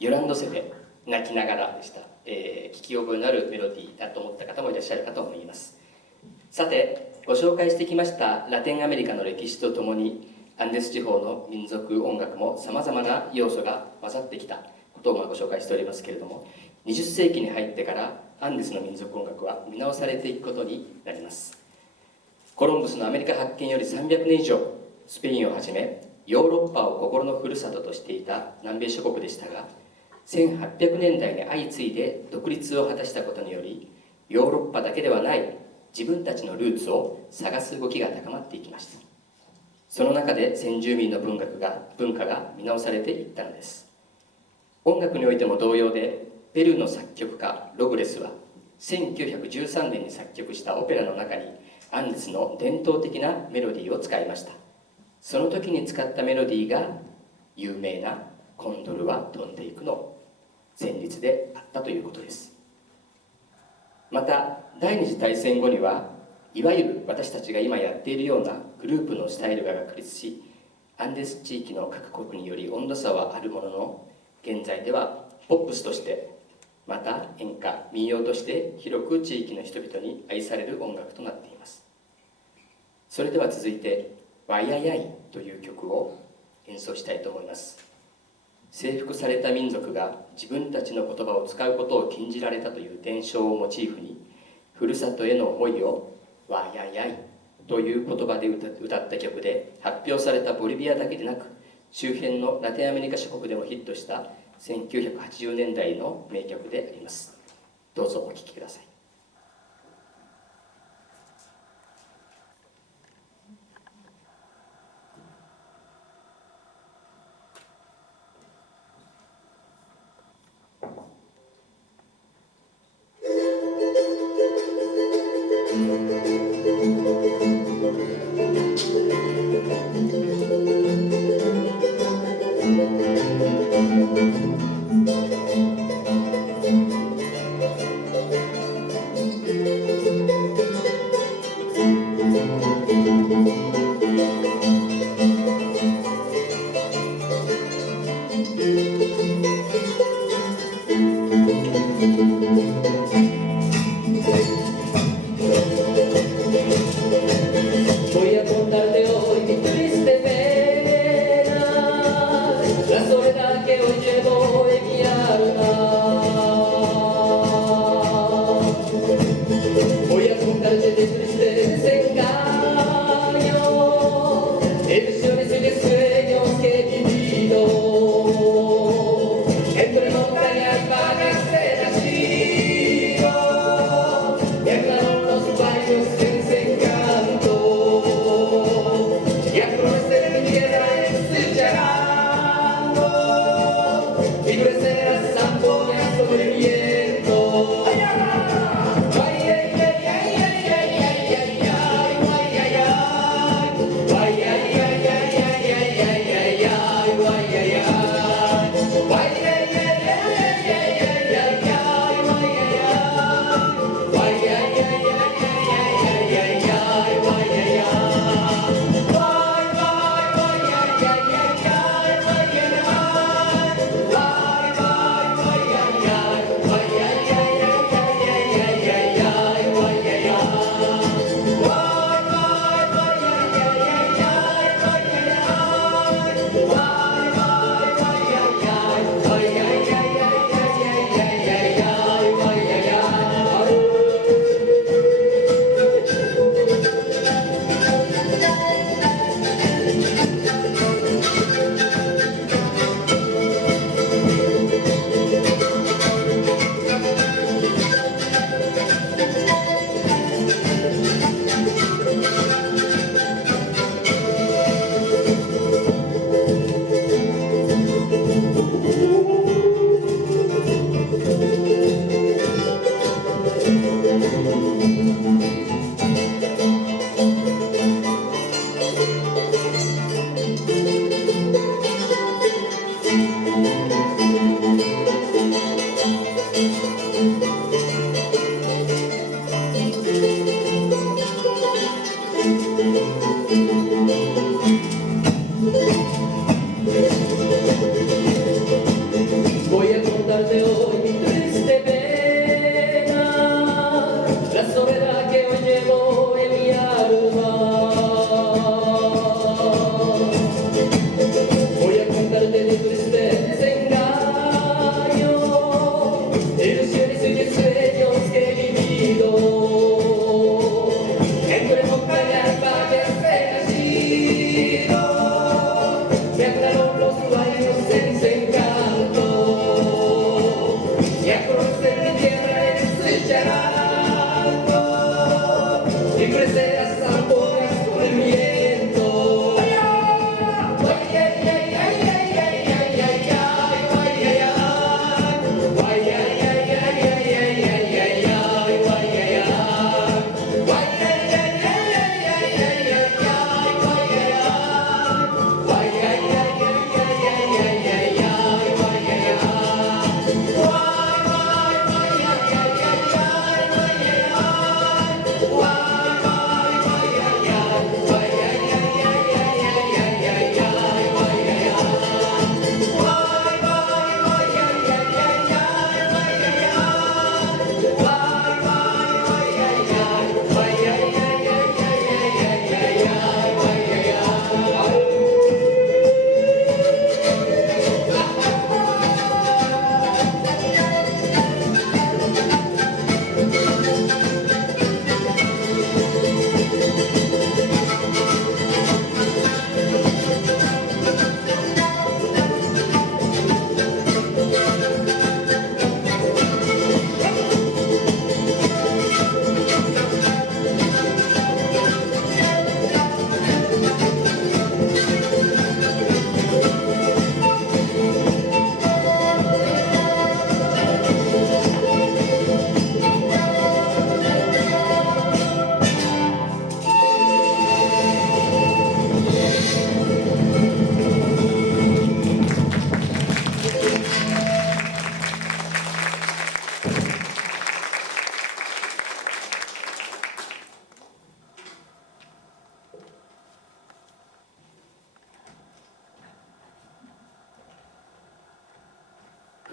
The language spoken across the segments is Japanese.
ヨランドセフェ、泣きながらでした。聞き覚えのあるメロディーだと思った方もいらっしゃるかと思います。さて、ご紹介してきましたラテンアメリカの歴史とともに、アンデス地方の民族音楽もさまざまな要素が混ざってきたことをご紹介しておりますけれども、20世紀に入ってからアンデスの民族音楽は見直されていくことになります。コロンブスのアメリカ発見より300年以上、スペインをはじめヨーロッパを心のふるさととしていた南米諸国でしたが、1800年代に相次いで独立を果たしたことにより、ヨーロッパだけではない自分たちのルーツを探す動きが高まっていきました。その中で先住民の文化が見直されていったのです。音楽においても同様で、ペルーの作曲家ログレスは1913年に作曲したオペラの中にアンデスの伝統的なメロディーを使いました。その時に使ったメロディーが有名な「コンドルは飛んでいく」の旋律であったということです。また第二次大戦後にはいわゆる私たちが今やっているようなグループのスタイルが確立し、アンデス地域の各国により温度差はあるものの、現在ではポップスとしてまた演歌民謡として広く地域の人々に愛される音楽となっています。それでは続いて「ワイアイアイ」という曲を演奏したいと思います。征服された民族が自分たちの言葉を使うことを禁じられたという伝承をモチーフに、ふるさとへの思いを「ワイアイアイ」という言葉で歌った曲で、発表されたボリビアだけでなく周辺のラテンアメリカ諸国でもヒットした1980年代の名曲であります。どうぞお聴きください。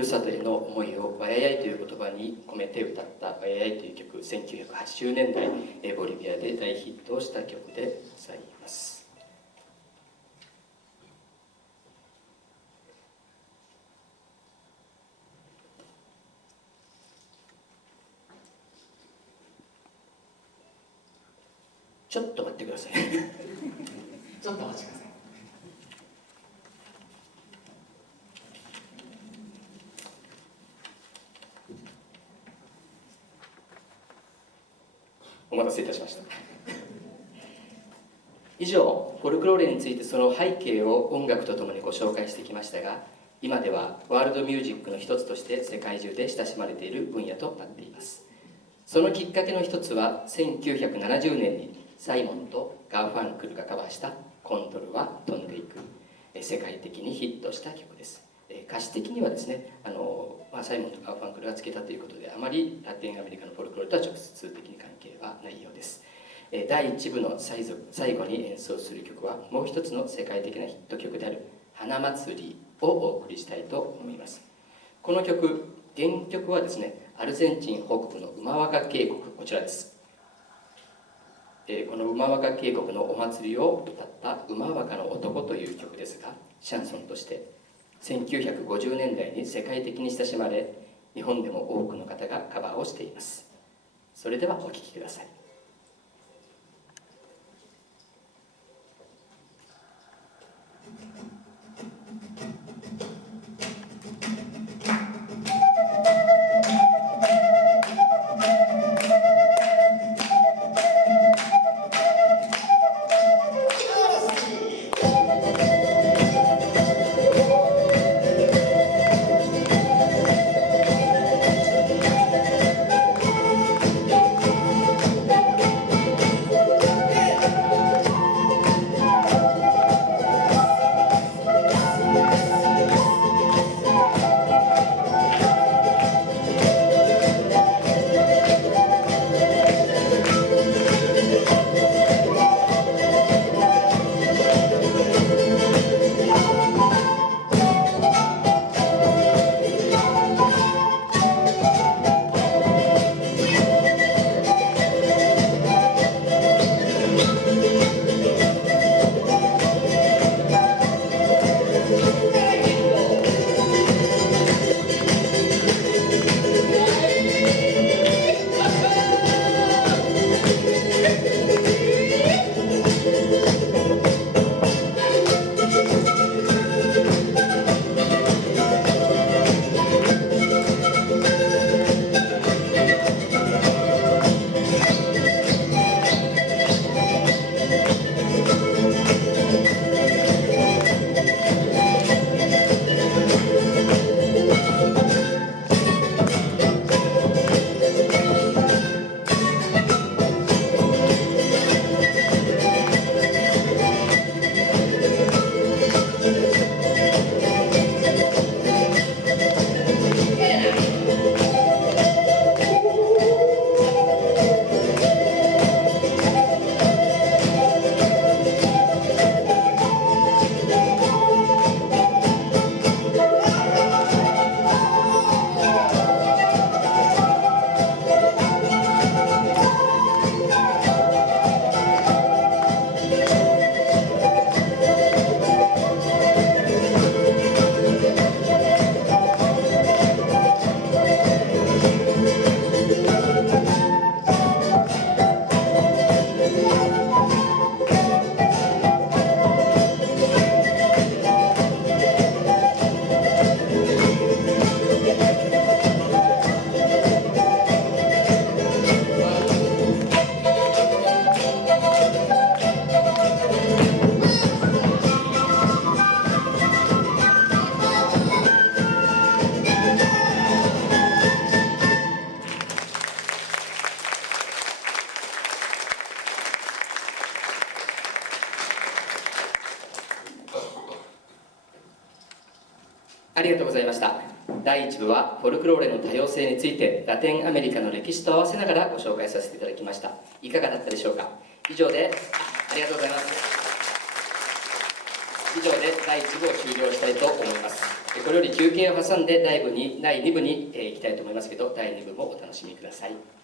るさとへの思いをわややいという言葉に込めて歌ったわややいという曲、1980年代ボリビアで大ヒットをした曲でございます。ちょっと待ってくださいちょっとお待ちください。お待たせいたしました以上、フォルクローレについてその背景を音楽とともにご紹介してきましたが、今ではワールドミュージックの一つとして世界中で親しまれている分野となっています。そのきっかけの一つは1970年にサイモンとガーファンクルがカバーした「コンドルは飛んでいく」世界的にヒットした曲です。歌詞的にはですね、サイモンとガーファンクルがつけたということで、あまりラテンアメリカのフォルクローレとは直接的に関係はないようです。第1部の最後に演奏する曲はもう一つの世界的なヒット曲である「花祭り」をお送りしたいと思います。この曲、原曲はですね、アルゼンチン北部のウマワカ渓谷、こちらです。このウマワカ渓谷のお祭りを歌った「ウマワカの男」という曲ですが、シャンソンとして1950年代に世界的に親しまれ、日本でも多くの方がカバーをしています。それではお聴きください。ありがとうございました。第1部はフォルクローレの多様性についてラテンアメリカの歴史と合わせながらご紹介させていただきました。いかがだったでしょうか。以上でありがとうございます。以上で第1部を終了したいと思います。これより休憩を挟んで第2部に行きたいと思いますけど、第2部もお楽しみください。